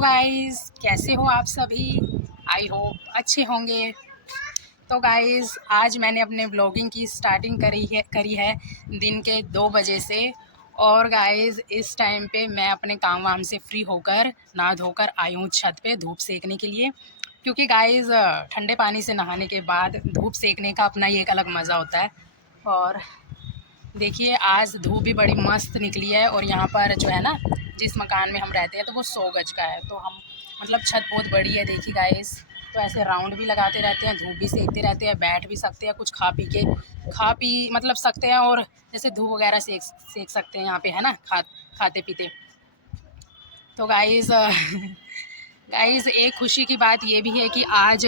Guys, कैसे हो आप सभी? आई होप अच्छे होंगे। तो गाइस, आज मैंने अपने ब्लॉगिंग की स्टार्टिंग करी है दिन के 2 बजे से। और गाइस, इस टाइम पे मैं अपने काम वाम से फ्री होकर नहा धोकर आई हूँ छत पे धूप सेकने के लिए। क्योंकि गाइस, ठंडे पानी से नहाने के बाद धूप सेकने का अपना ही एक अलग मज़ा होता है। और देखिए, आज धूप भी बड़ी मस्त निकली है। और यहाँ पर जो है ना, जिस मकान में हम रहते हैं तो वो 100 गज का है। तो हम मतलब छत बहुत बड़ी है। देखिए गाइस, तो ऐसे राउंड भी लगाते रहते हैं, धूप भी सेकते रहते हैं, बैठ भी सकते हैं, कुछ खा पी मतलब सकते हैं। और जैसे धूप वगैरह सेक सकते हैं यहाँ पे, है ना, खाते पीते। तो गाइस गाइस, एक खुशी की बात ये भी है कि आज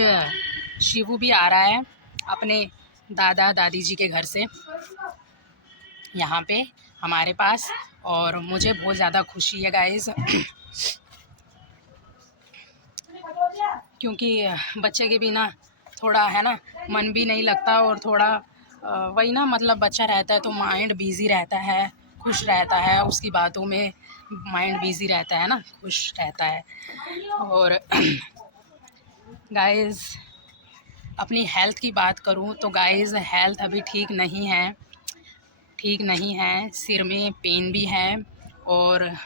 शिवू भी आ रहा है अपने दादा दादी जी के घर से यहाँ पे हमारे पास। और मुझे बहुत ज़्यादा खुशी है गाइस क्योंकि बच्चे के बिना थोड़ा है ना मन भी नहीं लगता। और थोड़ा वही ना, मतलब बच्चा रहता है तो माइंड बिज़ी रहता है, खुश रहता है, उसकी बातों में माइंड बिज़ी रहता है ना, खुश रहता है। और गाइस, अपनी हेल्थ की बात करूं तो गाइस, हेल्थ अभी ठीक नहीं है। सिर में पेन भी है, और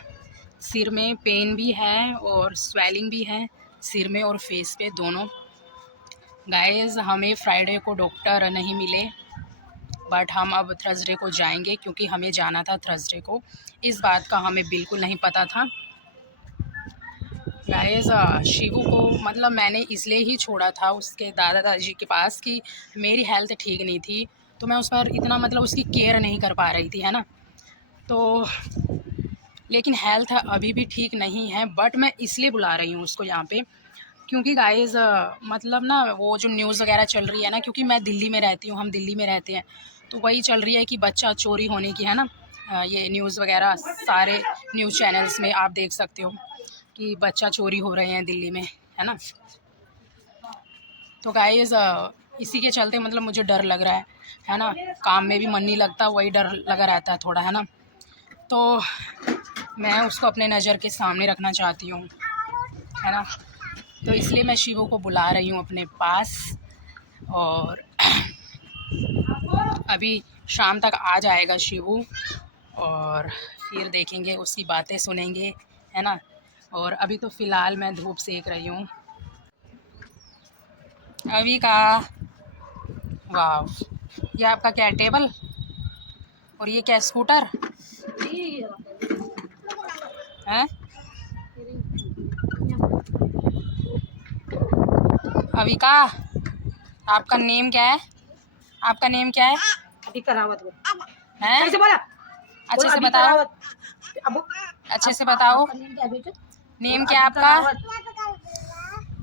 सिर में पेन भी है और स्वेलिंग भी है सिर में और फेस पे दोनों। गाइस, हमें फ्राइडे को डॉक्टर नहीं मिले, बट हम अब थर्सडे को जाएंगे क्योंकि हमें जाना था थर्सडे को। इस बात का हमें बिल्कुल नहीं पता था गाइस। शिवू को मतलब मैंने इसलिए ही छोड़ा था उसके दादा दादी के पास कि मेरी हेल्थ ठीक नहीं थी, तो मैं उस पर इतना मतलब उसकी केयर नहीं कर पा रही थी, है ना। तो लेकिन हेल्थ अभी भी ठीक नहीं है, बट मैं इसलिए बुला रही हूँ उसको यहाँ पे क्योंकि गाइस, मतलब ना, वो जो न्यूज़ वगैरह चल रही है ना, क्योंकि मैं दिल्ली में रहती हूँ, हम दिल्ली में रहते हैं, तो वही चल रही है कि बच्चा चोरी होने की, है ना। ये न्यूज़ वगैरह सारे न्यूज़ चैनल्स में आप देख सकते हो कि बच्चा चोरी हो रहे हैं दिल्ली में, है ना। तो गाइस, इसी के चलते मतलब मुझे डर लग रहा है ना। काम में भी मन नहीं लगता, वही डर लगा रहता है थोड़ा, है ना। तो मैं उसको अपने नज़र के सामने रखना चाहती हूँ, है ना। तो इसलिए मैं शिवू को बुला रही हूँ अपने पास। और अभी शाम तक आ जाएगा शिवू, और फिर देखेंगे, उसकी बातें सुनेंगे, है ना। और अभी तो फ़िलहाल मैं धूप सेक रही हूँ। अभी का वाह, ये आपका क्या टेबल, और ये क्या स्कूटर है? अविका, आपका नेम क्या है? आपका नेम क्या है? अविका रावत हैं? कैसे बोला? अच्छे से बताओ, अच्छे से बताओ। नेम क्या है आपका?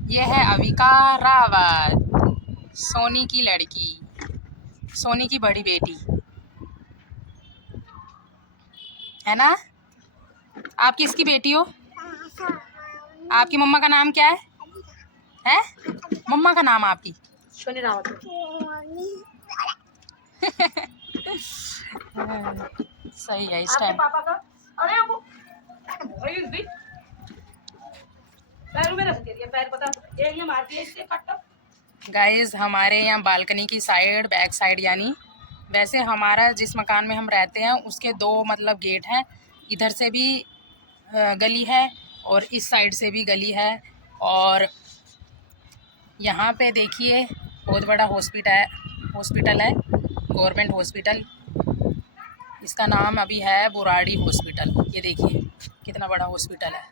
ये है अविका रावत, सोनी की लड़की, सोनी की बड़ी बेटी, है ना। आप किसकी बेटी हो? आपकी मम्मा का नाम क्या है? हैं? मम्मा का नाम आपकी? सोनी रावत। सही है इस आपके टाइम। पापा का? अरे वो पैरों में रख दिया, पैर पता एक ने मार दिया इससे कट्टा। गाइस, हमारे यहाँ बालकनी की साइड, बैक साइड यानी, वैसे हमारा जिस मकान में हम रहते हैं उसके 2 मतलब गेट हैं। इधर से भी गली है और इस साइड से भी गली है। और यहाँ पे देखिए, बहुत बड़ा हॉस्पिटल है, गवर्नमेंट हॉस्पिटल। इसका नाम अभी है बुराड़ी हॉस्पिटल। ये देखिए कितना बड़ा हॉस्पिटल है,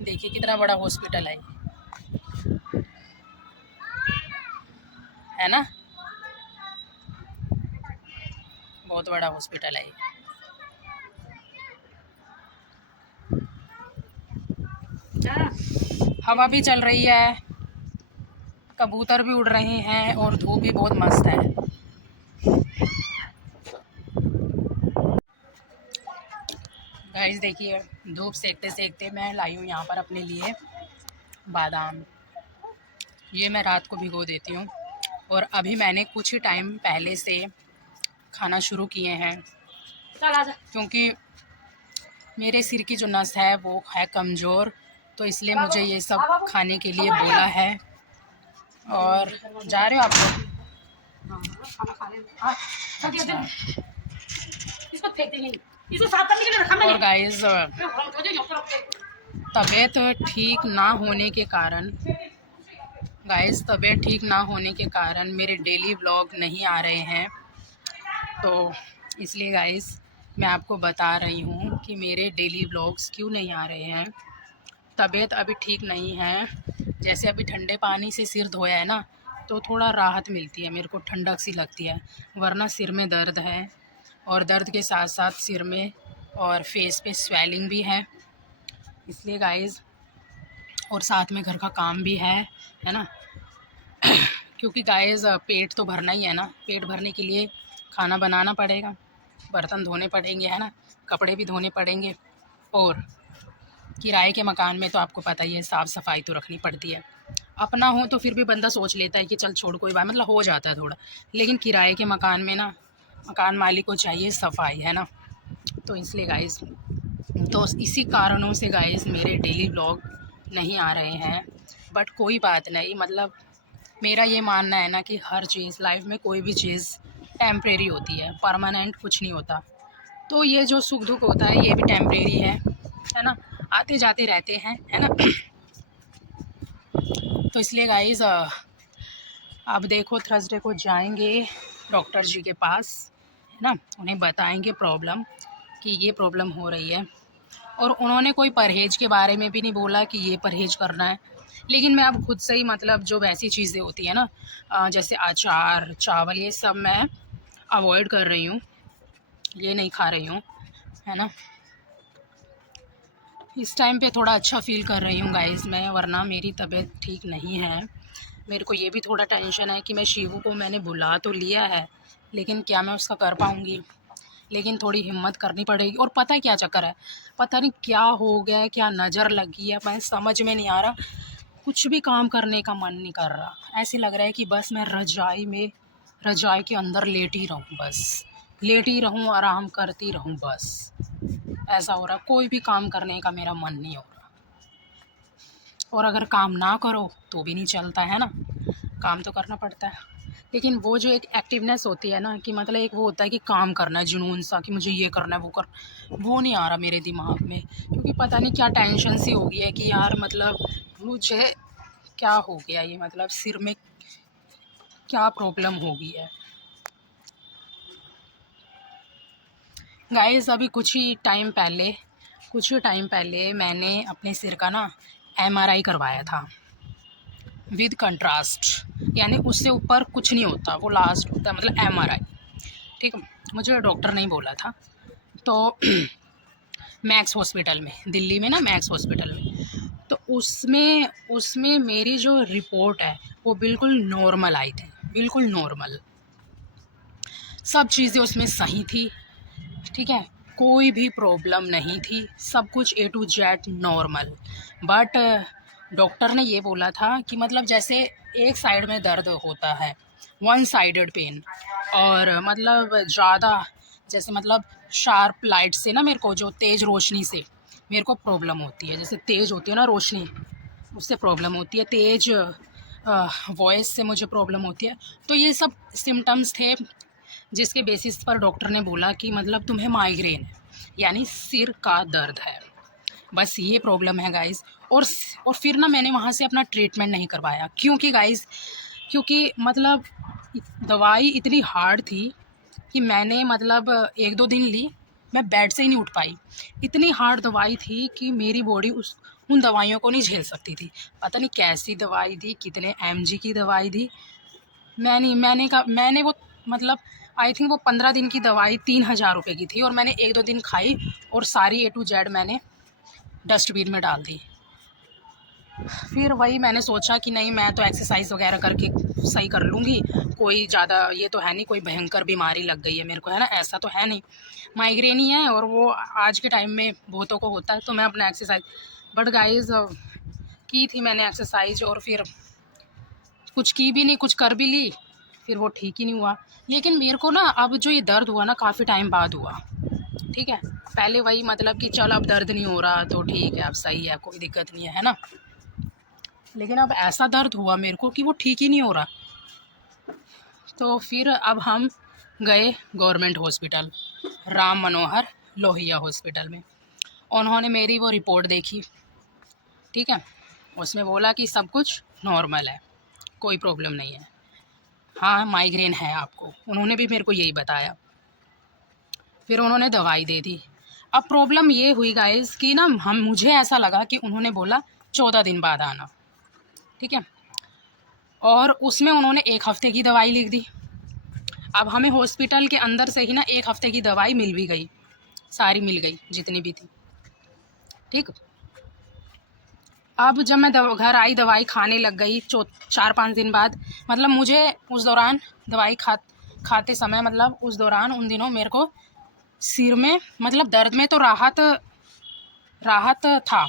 देखिए कितना बड़ा हॉस्पिटल है ना। बहुत बड़ा हॉस्पिटल है ये। हवा भी चल रही है, कबूतर भी उड़ रहे हैं, और धूप भी बहुत मस्त है। गाइस देखिए, धूप सेकते सेकते मैं लाई हूँ यहाँ पर अपने लिए बादाम। ये मैं रात को भिगो देती हूँ, और अभी मैंने कुछ ही टाइम पहले से खाना शुरू किए हैं, क्योंकि मेरे सिर की जो नस है वो है कमज़ोर, तो इसलिए मुझे ये सब खाने के लिए बोला है। और जा रहे हो आप लोग? हाँ, खाना खा रहे हैं। हाँ, चल दिया, अच्छा। चल। इसको फेंक देंगे, इसको साफ करने के लिए रखा मैंने। और गाइस तबीयत ठीक ना होने के कारण मेरे डेली व्लॉग नहीं आ रहे हैं। तो इसलिए गाइस मैं आपको बता रही हूँ कि मेरे डेली व्लॉग्स क्यों नहीं आ रहे हैं। तबीयत अभी ठीक नहीं है। जैसे अभी ठंडे पानी से सिर धोया है ना, तो थोड़ा राहत मिलती है, मेरे को ठंडक सी लगती है, वरना सिर में दर्द है। और दर्द के साथ साथ सिर में और फेस पे स्वेलिंग भी है। इसलिए गाइस, और साथ में घर का काम भी है ना। क्योंकि गाइस पेट तो भरना ही है ना, पेट भरने के लिए खाना बनाना पड़ेगा, बर्तन धोने पड़ेंगे, है ना, कपड़े भी धोने पड़ेंगे। और किराए के मकान में तो आपको पता ही है, साफ़ सफाई तो रखनी पड़ती है। अपना हो तो फिर भी बंदा सोच लेता है कि चल छोड़ कोई बात, मतलब हो जाता है थोड़ा। लेकिन किराए के मकान में ना, मकान मालिक को चाहिए सफाई, है ना। तो इसलिए गाइस, तो इसी कारणों से गाइस मेरे डेली व्लॉग नहीं आ रहे हैं। बट कोई बात नहीं, मतलब मेरा ये मानना है ना कि हर चीज़ लाइफ में, कोई भी चीज़ टेम्परेरी होती है, परमानेंट कुछ नहीं होता। तो ये जो सुख दुख होता है ये भी टेम्परेरी है ना, आते जाते रहते हैं, है ना। तो इसलिए गाइस अब देखो थर्सडे को जाएंगे डॉक्टर जी के पास, है ना, उन्हें बताएंगे प्रॉब्लम कि ये प्रॉब्लम हो रही है। और उन्होंने कोई परहेज के बारे में भी नहीं बोला कि ये परहेज करना है। लेकिन मैं अब खुद से ही, मतलब जो वैसी चीज़ें होती हैं ना, जैसे अचार, चावल, ये सब मैं अवॉइड कर रही हूँ, ये नहीं खा रही हूँ, है ना। इस टाइम पे थोड़ा अच्छा फ़ील कर रही हूँ गाइस मैं, वरना मेरी तबीयत ठीक नहीं है। मेरे को ये भी थोड़ा टेंशन है कि मैं शिवू को मैंने बुला तो लिया है, लेकिन क्या मैं उसका कर पाऊँगी। लेकिन थोड़ी हिम्मत करनी पड़ेगी। और पता है क्या चक्कर है, पता नहीं क्या हो गया है, क्या नज़र लगी है, मैं समझ में नहीं आ रहा। कुछ भी काम करने का मन नहीं कर रहा, ऐसे लग रहा है कि बस मैं रजाई के अंदर लेटी रहूं, बस लेटी रहूं, आराम करती रहूं, बस ऐसा हो रहा। कोई भी काम करने का मेरा मन नहीं हो रहा। और अगर काम ना करो तो भी नहीं चलता, है ना, काम तो करना पड़ता है। लेकिन वो जो एक एक्टिवनेस होती है ना, कि मतलब एक वो होता है कि काम करना है, जुनून सा कि मुझे ये करना है, वो नहीं आ रहा मेरे दिमाग में। क्योंकि पता नहीं क्या टेंशन सी हो गई है कि यार, मतलब मुझे क्या हो गया, ये मतलब सिर में क्या प्रॉब्लम हो गई है। गाइस अभी कुछ ही टाइम पहले मैंने अपने सिर का ना MRI करवाया था विद कंट्रास्ट, यानी उससे ऊपर कुछ नहीं होता, वो लास्ट होता है, मतलब MRI। ठीक है, मुझे डॉक्टर ने बोला था। तो मैक्स हॉस्पिटल में, दिल्ली में ना, मैक्स हॉस्पिटल में। तो उसमें उसमें मेरी जो रिपोर्ट है वो बिल्कुल नॉर्मल आई थी, बिल्कुल नॉर्मल, सब चीज़ें उसमें सही थी। ठीक है, कोई भी प्रॉब्लम नहीं थी, सब कुछ A to Z normal. But doctor ने ये बोला था कि मतलब जैसे एक साइड में दर्द होता है, वन साइडेड पेन, और मतलब ज़्यादा, जैसे मतलब शार्प लाइट से ना, मेरे को जो तेज़ रोशनी से मेरे को प्रॉब्लम होती है, जैसे तेज़ होती है ना रोशनी, उससे प्रॉब्लम होती है, तेज़ वॉइस से मुझे प्रॉब्लम होती है। तो ये सब सिम्टम्स थे जिसके बेसिस पर डॉक्टर ने बोला कि मतलब तुम्हें माइग्रेन है, यानी सिर का दर्द है, बस ये प्रॉब्लम है गाइस। और फिर ना मैंने वहाँ से अपना ट्रीटमेंट नहीं करवाया, क्योंकि गाइस, क्योंकि मतलब दवाई इतनी हार्ड थी कि मैंने मतलब 1-2 दिन ली, मैं बेड से ही नहीं उठ पाई। इतनी हार्ड दवाई थी कि मेरी बॉडी उन दवाइयों को नहीं झेल सकती थी। पता नहीं कैसी दवाई थी, कितने mg की दवाई थी। मैंने वो, मतलब आई थिंक वो 15 दिन की दवाई 3,000 रुपये की थी, और मैंने 1-2 दिन खाई और सारी A to Z मैंने डस्टबिन में डाल दी। फिर वही मैंने सोचा कि नहीं, मैं तो एक्सरसाइज वगैरह करके सही कर लूँगी, कोई ज़्यादा ये तो है नहीं, कोई भयंकर बीमारी लग गई है मेरे को, है ना, ऐसा तो है नहीं, माइग्रेन ही है, और वो आज के टाइम में बहुतों को होता है। तो मैं अपना एक्सरसाइज, बट गाइज की थी मैंने एक्सरसाइज, और फिर कुछ की भी नहीं, कुछ कर भी ली, फिर वो ठीक ही नहीं हुआ। लेकिन मेरे को ना अब जो ये दर्द हुआ ना, काफ़ी टाइम बाद हुआ, ठीक है। पहले वही मतलब कि चल अब दर्द नहीं हो रहा तो ठीक है, अब सही है, कोई दिक्कत नहीं है ना। लेकिन अब ऐसा दर्द हुआ मेरे को कि वो ठीक ही नहीं हो रहा। तो फिर अब हम गए government hospital, Ram Manohar Lohia hospital में। उन्होंने मेरी वो रिपोर्ट देखी, ठीक है। उसमें बोला कि सब कुछ नॉर्मल है, कोई प्रॉब्लम नहीं है। हाँ, माइग्रेन है आपको, उन्होंने भी मेरे को यही बताया। फिर उन्होंने दवाई दे दी। अब प्रॉब्लम ये हुई गाइस कि ना मुझे ऐसा लगा कि उन्होंने बोला 14 दिन बाद आना, ठीक है। और उसमें उन्होंने 1 हफ़्ते की दवाई लिख दी। अब हमें हॉस्पिटल के अंदर से ही ना 1 हफ़्ते की दवाई मिल भी गई, सारी मिल गई जितनी भी थी, ठीक। अब जब मैं घर आई, दवाई खाने लग गई 4-5 दिन बाद, मतलब मुझे उस दौरान दवाई खाते समय, मतलब उस दौरान उन दिनों मेरे को सिर में, मतलब दर्द में तो राहत था,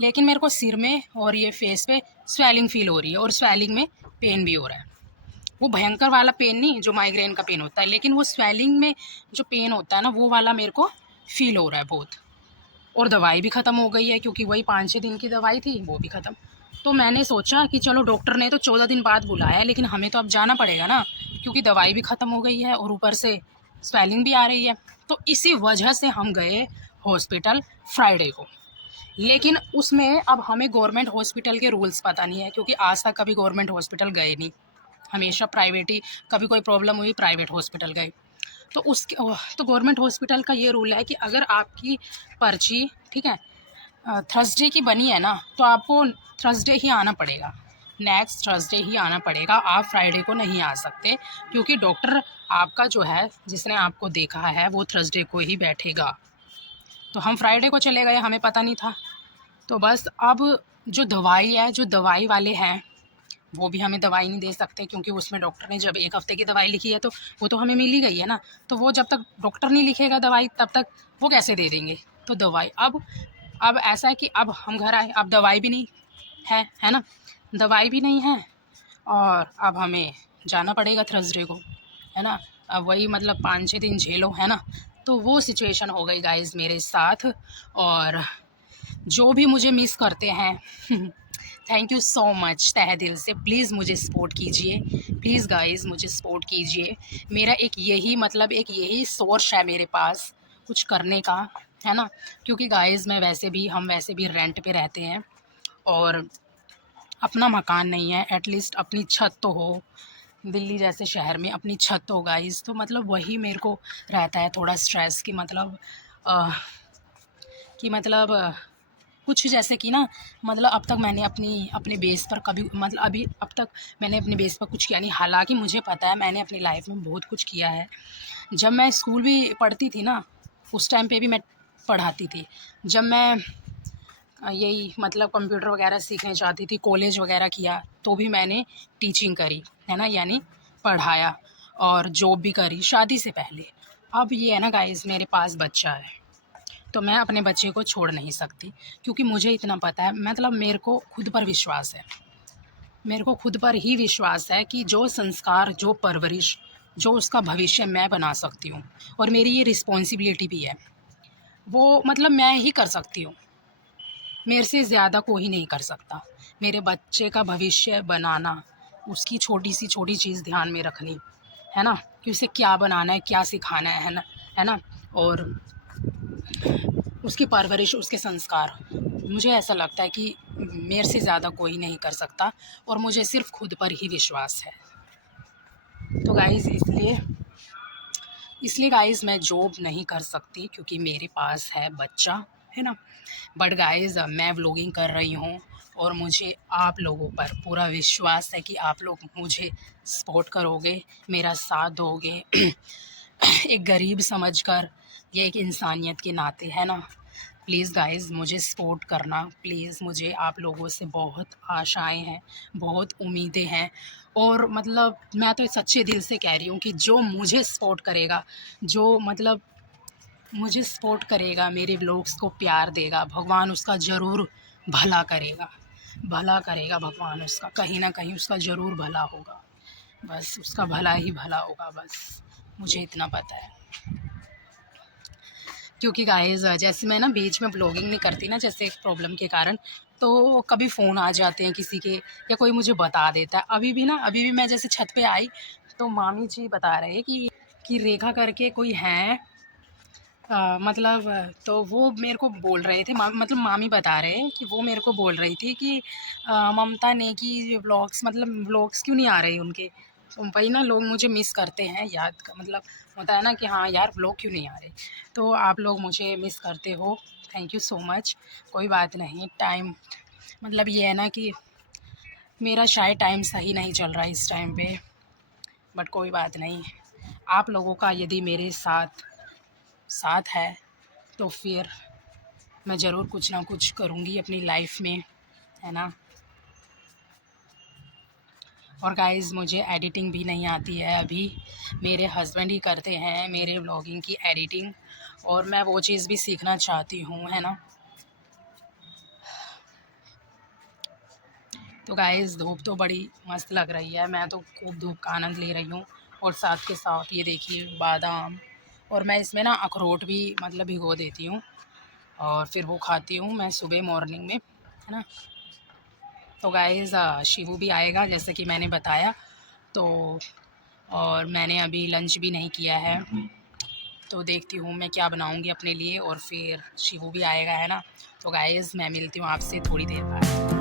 लेकिन मेरे को सिर में और ये फेस पे स्वेलिंग फील हो रही है, और स्वेलिंग में पेन भी हो रहा है। वो भयंकर वाला पेन नहीं जो माइग्रेन का पेन होता है, लेकिन वो स्वेलिंग में जो पेन होता है ना, वो वाला मेरे को फील हो रहा है बहुत। और दवाई भी ख़त्म हो गई है, क्योंकि वही 5-6 दिन की दवाई थी, वो भी ख़त्म। तो मैंने सोचा कि चलो डॉक्टर ने तो 14 दिन बाद बुलाया है, लेकिन हमें तो अब जाना पड़ेगा ना, क्योंकि दवाई भी ख़त्म हो गई है और ऊपर से स्वेलिंग भी आ रही है। तो इसी वजह से हम गए हॉस्पिटल फ्राइडे को। लेकिन उसमें अब हमें गवर्नमेंट हॉस्पिटल के रूल्स पता नहीं है, क्योंकि आज तक कभी गवर्नमेंट हॉस्पिटल गए नहीं, हमेशा प्राइवेट ही, कभी कोई प्रॉब्लम हुई प्राइवेट हॉस्पिटल गए। तो उसके तो गवर्नमेंट हॉस्पिटल का ये रूल है कि अगर आपकी पर्ची, ठीक है, थर्सडे की बनी है ना, तो आपको थर्सडे ही आना पड़ेगा, नेक्स्ट थर्सडे ही आना पड़ेगा। आप फ्राइडे को नहीं आ सकते, क्योंकि डॉक्टर आपका जो है, जिसने आपको देखा है, वो थर्सडे को ही बैठेगा। तो हम फ्राइडे को चले गए, हमें पता नहीं था। तो बस अब जो दवाई है, जो दवाई वाले हैं, वो भी हमें दवाई नहीं दे सकते, क्योंकि उसमें डॉक्टर ने जब 1 हफ़्ते की दवाई लिखी है तो वो तो हमें मिल ही गई है ना। तो वो जब तक डॉक्टर नहीं लिखेगा दवाई, तब तक वो कैसे दे देंगे। तो दवाई अब ऐसा है कि अब हम घर आए, अब दवाई भी नहीं है ना, दवाई भी नहीं है, और अब हमें जाना पड़ेगा थर्सडे को, है ना। अब वही मतलब 5-6 दिन झेलो, है ना। तो वो सिचुएशन हो गई गाइस मेरे साथ। और जो भी मुझे मिस करते हैं थैंक यू सो मच तहे दिल से। प्लीज़ मुझे सपोर्ट कीजिए, प्लीज़ गाइस मुझे सपोर्ट कीजिए। मेरा एक यही सोर्स है मेरे पास कुछ करने का, है ना। क्योंकि गाइस हम वैसे भी रेंट पे रहते हैं, और अपना मकान नहीं है, एटलीस्ट अपनी छत तो हो। दिल्ली जैसे शहर में अपनी छत हो गाइस, तो मतलब वही मेरे को रहता है थोड़ा स्ट्रेस कि मतलब अ, कुछ जैसे कि ना, मतलब अब तक मैंने अपने बेस पर कभी, मतलब अभी अब तक मैंने अपने बेस पर कुछ किया नहीं। हालांकि मुझे पता है मैंने अपनी लाइफ में बहुत कुछ किया है। जब मैं स्कूल भी पढ़ती थी ना, उस टाइम पे भी मैं पढ़ाती थी। जब मैं यही मतलब कंप्यूटर वगैरह सीखने जाती थी, कॉलेज वगैरह किया, तो भी मैंने टीचिंग करी, है ना, यानी पढ़ाया, और जॉब भी करी शादी से पहले। अब ये है ना गाइस, मेरे पास बच्चा है, तो मैं अपने बच्चे को छोड़ नहीं सकती, क्योंकि मुझे इतना पता है, मतलब मेरे को खुद पर विश्वास है, मेरे को खुद पर ही विश्वास है कि जो संस्कार, जो परवरिश, जो उसका भविष्य मैं बना सकती हूँ, और मेरी ये रिस्पॉन्सिबिलिटी भी है, वो मतलब मैं ही कर सकती हूँ। मेरे से ज़्यादा कोई नहीं कर सकता। मेरे बच्चे का भविष्य बनाना, उसकी छोटी सी छोटी चीज़ ध्यान में रखनी, है ना, कि उसे क्या बनाना है, क्या सिखाना है ना, और उसकी परवरिश, उसके संस्कार, मुझे ऐसा लगता है कि मेरे से ज़्यादा कोई नहीं कर सकता, और मुझे सिर्फ़ खुद पर ही विश्वास है। तो गाइज़ इसलिए गाइज़ मैं जॉब नहीं कर सकती, क्योंकि मेरे पास है बच्चा, है ना। बट गाइज़ मैं व्लॉगिंग कर रही हूँ, और मुझे आप लोगों पर पूरा विश्वास है कि आप लोग मुझे सपोर्ट करोगे, मेरा साथ दोगे एक गरीब समझकर, या एक इंसानियत के नाते, है ना। प्लीज़ गाइज़ मुझे सपोर्ट करना, प्लीज़। मुझे आप लोगों से बहुत आशाएं हैं, बहुत उम्मीदें हैं, और मतलब मैं तो सच्चे दिल से कह रही हूँ कि जो मुझे सपोर्ट करेगा, जो मतलब मुझे सपोर्ट करेगा, मेरे व्लॉग्स को प्यार देगा, भगवान उसका ज़रूर भला करेगा भगवान उसका, कहीं ना कहीं उसका ज़रूर भला होगा, बस उसका भला ही भला होगा, बस मुझे इतना पता है। क्योंकि गाइस जैसे मैं ना बीच में ब्लॉगिंग नहीं करती ना, जैसे एक प्रॉब्लम के कारण, तो कभी फ़ोन आ जाते हैं किसी के, या कोई मुझे बता देता है। अभी भी मैं जैसे छत पे आई तो मामी जी बता रहे हैं कि रेखा करके कोई है, मतलब तो वो मेरे को बोल रहे थे, मतलब मामी बता रहे हैं कि वो मेरे को बोल रही थी कि ममता नेगी व्लॉग्स, मतलब व्लॉग्स क्यों नहीं आ रहे उनके। तो वही ना, लोग मुझे मिस करते हैं, याद का मतलब होता है ना कि हाँ यार व्लॉग क्यों नहीं आ रहे। तो आप लोग मुझे मिस करते हो, थैंक यू सो मच। कोई बात नहीं, टाइम मतलब ये है ना कि मेरा शायद टाइम सही नहीं चल रहा है इस टाइम पे, बट कोई बात नहीं। आप लोगों का यदि मेरे साथ साथ है तो फिर मैं ज़रूर कुछ ना कुछ करूँगी अपनी लाइफ में, है ना। और गाइस मुझे एडिटिंग भी नहीं आती है अभी, मेरे हस्बैंड ही करते हैं मेरे व्लॉगिंग की एडिटिंग, और मैं वो चीज़ भी सीखना चाहती हूँ, है ना। तो गाइस धूप तो बड़ी मस्त लग रही है, मैं तो खूब धूप का आनंद ले रही हूँ। और साथ के साथ ये देखिए बादाम, और मैं इसमें ना अखरोट भी मतलब भिगो देती हूँ और फिर वो खाती हूँ मैं सुबह मॉर्निंग में, है ना। तो गाइस शिवू भी आएगा जैसे कि मैंने बताया, तो और मैंने अभी लंच भी नहीं किया है, तो देखती हूँ मैं क्या बनाऊँगी अपने लिए, और फिर शिवू भी आएगा, है ना। तो गाइस मैं मिलती हूँ आपसे थोड़ी देर बाद।